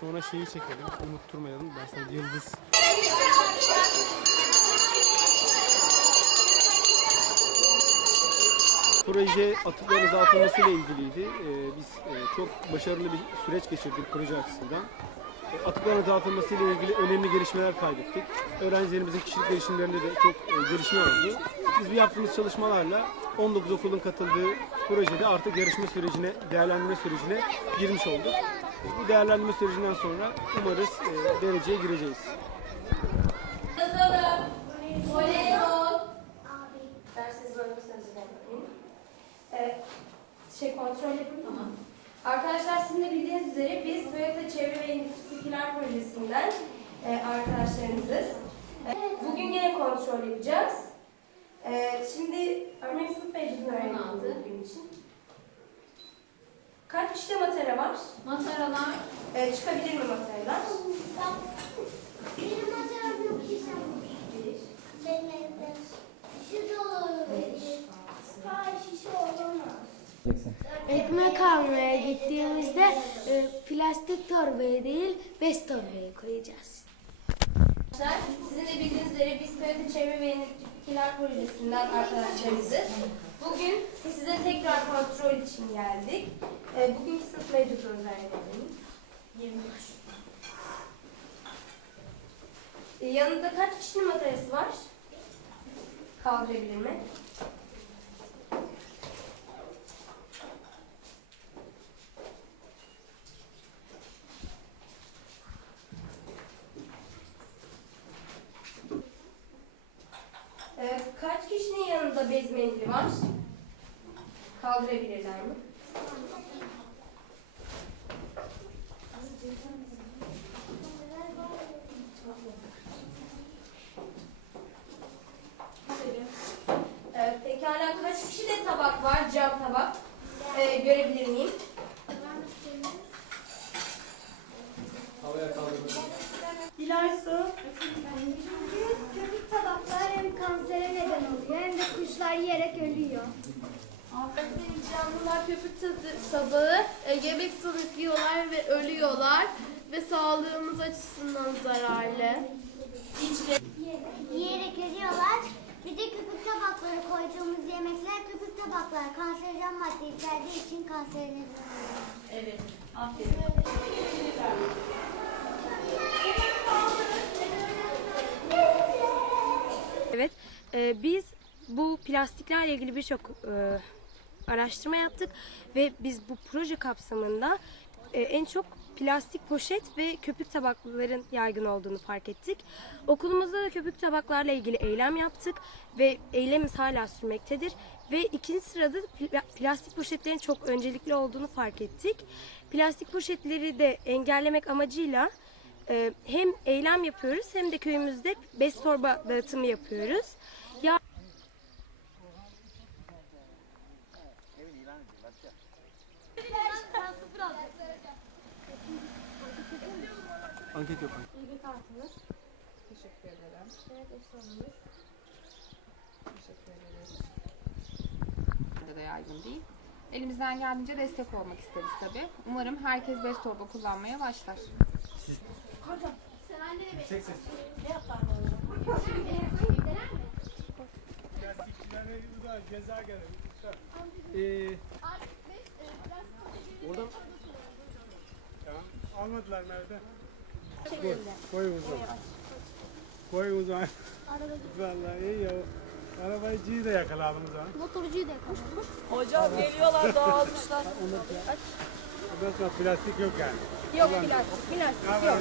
Sonra şeyi çekelim. Unutturmayalım. Ben sana yıldız. Proje atıkların azaltılması ile ilgiliydi. Ee, biz e, çok başarılı bir süreç geçirdik proje açısından. E, atıkların azaltılması ile ilgili önemli gelişmeler kaydettik. Öğrencilerimizin kişilik gelişimlerinde de çok e, gelişme oldu. Biz bu yaptığımız çalışmalarla 19 okulun katıldığı projede artık yarışma sürecine, değerlendirme sürecine girmiş olduk. Bu değerlendirme sürecinden sonra umarız e, dereceye gireceğiz. Şey kontrol yapayım tamam. Arkadaşlar sizin de bildiğiniz üzere biz Toyota Çevre ve Endüstri Fikirler Projesi'nden e, arkadaşlarımızız. E, bugün yine kontrol yapacağız. E, şimdi örneğin sınıf öğrenci bugün için. Kaç kişide matara var? Mataralar E, çıkabilir mi mataralar? Benim acaba yok ki sen Bir. Benim evde şu da olabilir. Hayır şişe olamaz. Ekmek almaya gittiğimizde e, plastik torbaya değil bez torbaya koyacağız. Arkadaşlar, Sizin de bildiğiniz üzere biz Toyota Çevre ve Fikirler Projesi'nden arkadaşlarımızız. Bugün size tekrar kontrol için geldik. Ee, bugünkü sınıf mevcut özelliklerinin 23. Ee, yanında kaç kişinin matarası var? Kaldırabilir mi? Ee, kaç kişinin yanında bez mendili var? Kaldırabilirler mi? Evet, pekala kaç kişide tabak var? Cam tabak. Ee, görebilir miyim? Dilarsu, Köpük tabaklar hem kansere neden oluyor hem de kuşlar yiyerek ölüyor. Öğretmenim canlılar köpük tadı, tabağı e, yemek sonuç yiyorlar ve ölüyorlar ve sağlığımız açısından zararlı. Yiyerek ölüyorlar. Bir de köpük tabakları koyduğumuz yemekler köpük tabaklar kanserojen madde içerdiği için kanser neden oluyor. evet. Aferin. Evet, e, biz bu plastiklerle ilgili birçok e, araştırma yaptık ve biz bu proje kapsamında e, en çok plastik poşet ve köpük tabakların yaygın olduğunu fark ettik. Okulumuzda da köpük tabaklarla ilgili eylem yaptık ve eylemimiz hala sürmektedir. Ve ikinci sırada pla- plastik poşetlerin çok öncelikli olduğunu fark ettik. Plastik poşetleri de engellemek amacıyla e, hem eylem yapıyoruz hem de köyümüzde bez torba dağıtımı yapıyoruz. Ya Anket yapalım. İlgi kartınız. Teşekkür ederim. Evet, eşyalarımız. Teşekkür ederiz. de de yaygın değil. Elimizden geldiğince destek olmak isteriz tabii. Umarım herkes bez torba kullanmaya başlar. Yüksek ses. Ee, oradan Tamam. Almadılar nerede? Koy, koy uzun. Koy uzun. Vallahi iyi ya. Arabaycıyı da yakaladım o zaman. Motorcuyu da yakalamış. Hocam geliyorlar dağılmışlar. Ondan sonra plastik yok yani. Yok plastik, plastik yok. hocam?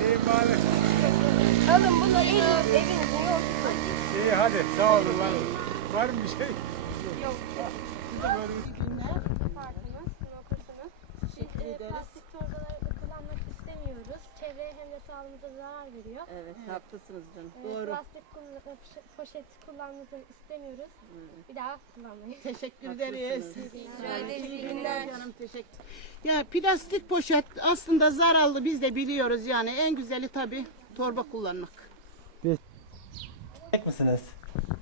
İyi bari. Alın bunu evinizin yok. İyi hadi sağ olun. Var mı bir şey? Plastik torbaları kullanmak istemiyoruz. Çevreye hem de sağlığımıza zarar veriyor. Evet, haklısınız canım. Ee, Doğru. Plastik kullan- poşet- poşet kullanmasını istemiyoruz. Bir daha kullanmayın. Teşekkür ederiz. Canım teşekkür. Ya plastik poşet aslında zararlı biz de biliyoruz yani. En güzeli tabii torba kullanmak. Tek misiniz?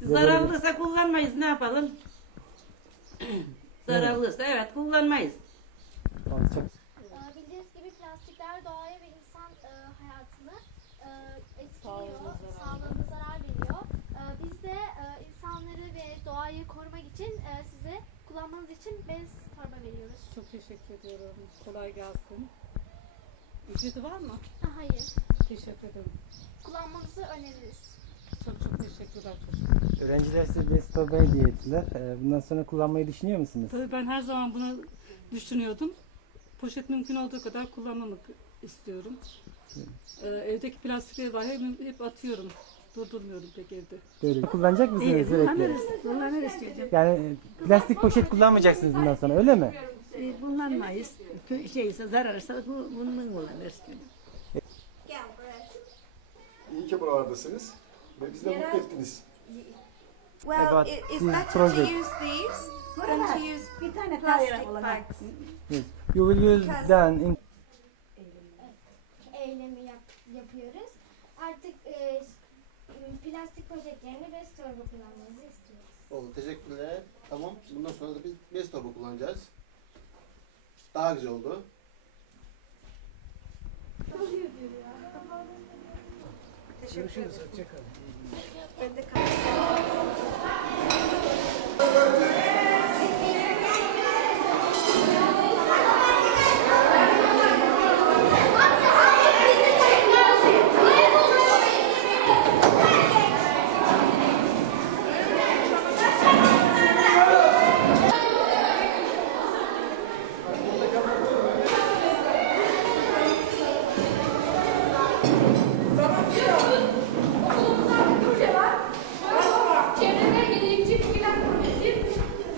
Zararlıysa kullanmayız ne yapalım? Zararlıysa evet kullanmayız. Çok Bildiğiniz gibi plastik plastikler doğaya ve insan e, hayatını e, etkiliyor, sağlığına zarar veriyor. E, biz de e, insanları ve doğayı korumak için e, size kullanmanız için bez torba veriyoruz. Çok teşekkür ediyorum. Kolay gelsin. Ücreti var mı? Ha, Hayır, Teşekkür ederim. kullanmanızı öneririz. Çok çok teşekkürler çocuklar. Öğrenciler size bez torba hediye ettiler. Ee, Bundan sonra kullanmayı düşünüyor musunuz? Tabii ben her zaman bunu düşünüyordum. Poşet mümkün olduğu kadar kullanmamak istiyorum. Ee, evdeki plastikleri var hep, hep atıyorum. Durdurmuyorum pek evde. Böyle kullanacak mısınız sürekli? Kullanırız çocuğum. Yani e, plastik poşet kullanmayacaksınız bundan sonra öyle mi? E, kullanmayız. Şeyse zararsa bu, bunun kullanırız çocuğum. İyi ki buralardasınız ve bizi de mutlu ettiniz. Well, About it- it's better to project. use these than to use bir tane plastic bags. Yes. You will use then in Eylemi yap, yapıyoruz. Artık e, plastik poşet yerine bez torba kullanmanızı istiyoruz. Oldu teşekkürler. Tamam bundan sonra da biz bez torba kullanacağız. Daha güzel oldu. Görüşürüz. Hoşçakalın. Çevreme yenilikçi fikirler projesi.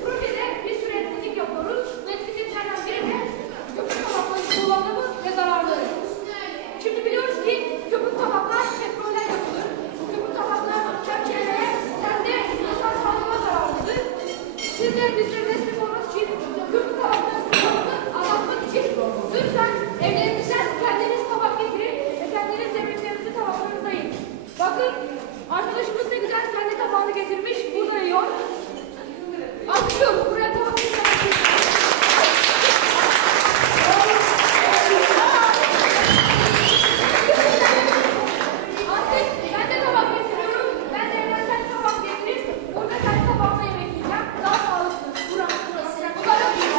Projede bir sürü etkinlik yapıyoruz. Bu etkinliklerden biri de köpük tabakları kullanımı ve zararları. Şimdi biliyoruz ki köpük tabaklar petrolden yapılır. Bu köpük tabaklar hem çevreye hem de insan sağlığına zararlıdır. Siz de bizlere destek olmak için köpük tabakları kullanımı azaltmak için lütfen evlerinizden kendiniz tabak getirin ve kendiniz zemинlerinizi tabaklarınıza yiyin. Bakın arkadaşımız ne güzel kendi tabağını getirmiş. Burada yiyor. Alkışlıyoruz. Buraya tabak getirmek Artık ben de tabak getiriyorum. Ben de evden tabak getirip burada kendi tabağımla yemek yiyeceğim. Daha sağlıklı. Burası, burası. Bu kadar değil.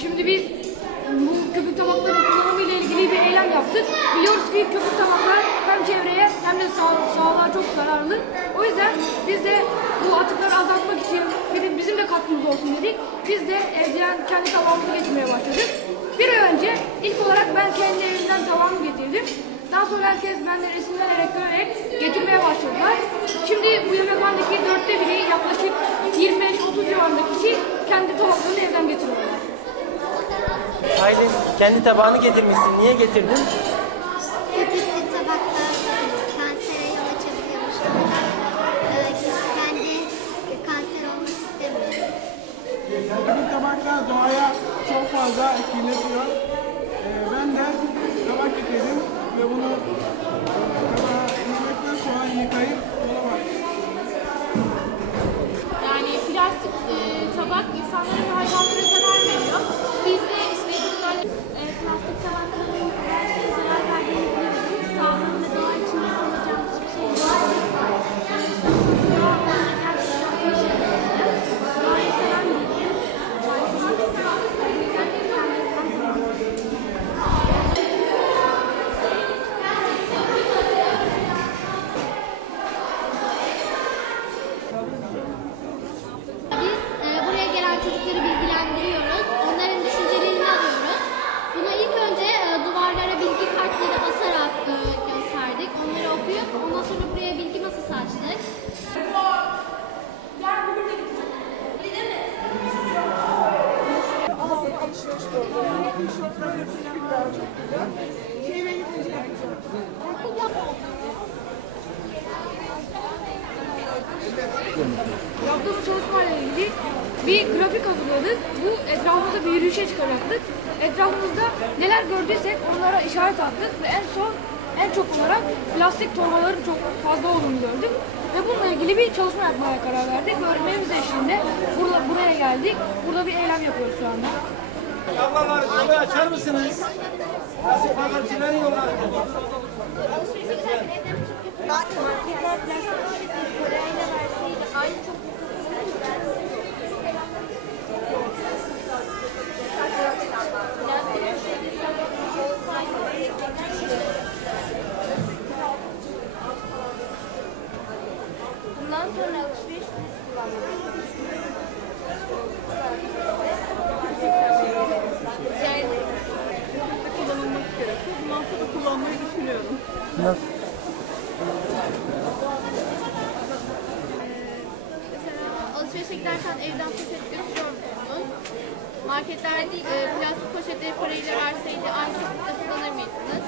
Şimdi biz bu köpük tabakları kullanımı ile ilgili bir eylem yaptık. Biliyoruz ki köpük tabaklar hem çevreye hem de sağ, sağlığa çok zararlı. O yüzden biz de bu atıkları azaltmak için ve de bizim de katkımız olsun dedik. Biz de evden kendi tabağımızı getirmeye başladık. Bir ay önce ilk olarak ben kendi evimden tabağımı getirdim. Daha sonra herkes benden resimlenerek görerek getirmeye başladılar. Şimdi bu yemekhanedeki dörtte biri yaklaşık 25-30 civarında kişi kendi tabaklarını evden getiriyorlar. Aylin kendi tabağını getirmişsin. Niye getirdin? Köpüklü tabaklar kansere yol açabiliyormuş. Kendi kanser olmak istemiyorum. Bu tabaklar doğaya çok fazla kirletiyor. Ee, ben de tabak getirdim ve bunu e, tabağa sonra yıkayıp dolaba Yani plastik e, tabak insanlara ve hayvanlara çocukları bilgilendiriyoruz. Onların düşüncelerini alıyoruz. Buna ilk önce e, duvarlara bilgi kartları asarak e, gösterdik. Onları okuyup ondan sonra buraya bilgi masası açtık. Yaptığımız çalışmayla ilgili bir grafik hazırladık. Bu etrafımızda bir yürüyüşe çıkaracaktık. Etrafımızda neler gördüysek onlara işaret attık ve en son en çok olarak plastik torbaların çok fazla olduğunu gördük. Ve bununla ilgili bir çalışma yapmaya karar verdik. Ve öğretmenimiz eşliğinde burada, buraya geldik. Burada bir eylem yapıyoruz şu anda. Ablalar yolu açar mısınız? Nasıl fakarcıları yolu Bundan sonra alışveriş Kullanılması gerekiyor. Bundan sonra kullanmayı düşünüyorum. Nasıl? Mesela alışverişe giderken evden poşet götürüyor musunuz? Marketler e, plastik poşetleri parayla verseydi aynı şekilde kullanır mıydınız?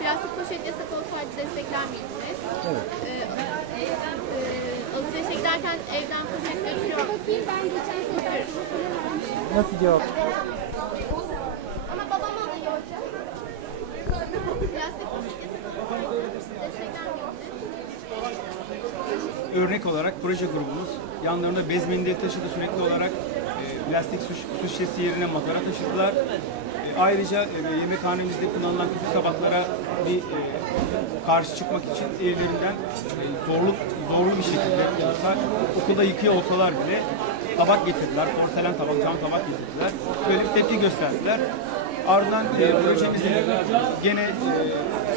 Plastik poşet yasak olsaydı destekler miydiniz? Evet. E, e, alışverişe giderken evden poşet götürüyor musunuz? Ben geçen sefer Nasıl cevap? Ama babam alıyor hocam. Plastik poşet? Örnek olarak proje grubumuz yanlarında bez mendil taşıdı sürekli olarak e, plastik su, su şişesi yerine matara taşıdılar. Ayrıca e, yemekhanemizde kullanılan küçük tabaklara bir e, karşı çıkmak için evlerinden e, zorluk zorlu bir şekilde olsa okulda yıkıyor olsalar bile tabak getirdiler, porselen tabak, cam tabak getirdiler. Böyle bir tepki gösterdiler. Ardından e, projemizin gene e,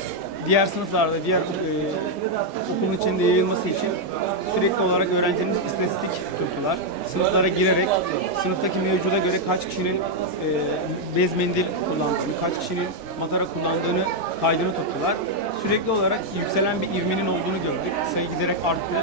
diğer sınıflarda, diğer e, okulun içinde yayılması için sürekli olarak öğrencilerimiz istatistik tuttular. Sınıflara girerek sınıftaki mevcuda göre kaç kişinin e, bez mendil kullandığını, kaç kişinin matara kullandığını kaydını tuttular. Sürekli olarak yükselen bir ivmenin olduğunu gördük. Sayı giderek arttı.